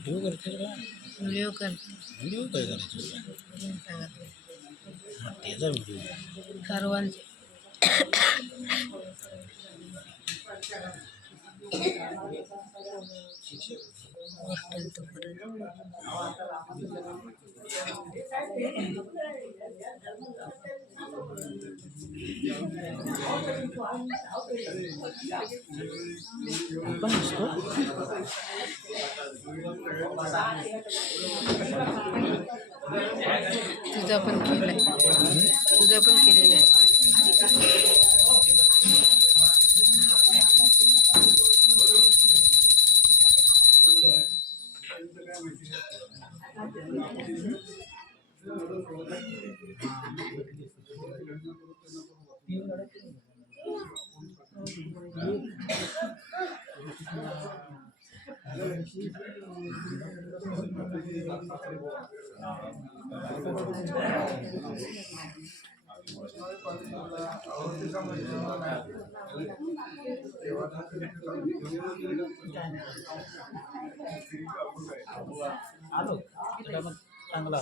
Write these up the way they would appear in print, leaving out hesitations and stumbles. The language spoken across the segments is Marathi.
व्हिडिओ करते का? व्हिडिओ करते. व्हिडिओ काय करायचं? हा, त्याचा व्हिडिओ सर्वांचे वाटेल तो परत. पण असतो. तुझा पण केलाय, तुझा पण केलेला आहे. आलो त्याला मग चांगला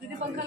तिथे पंखा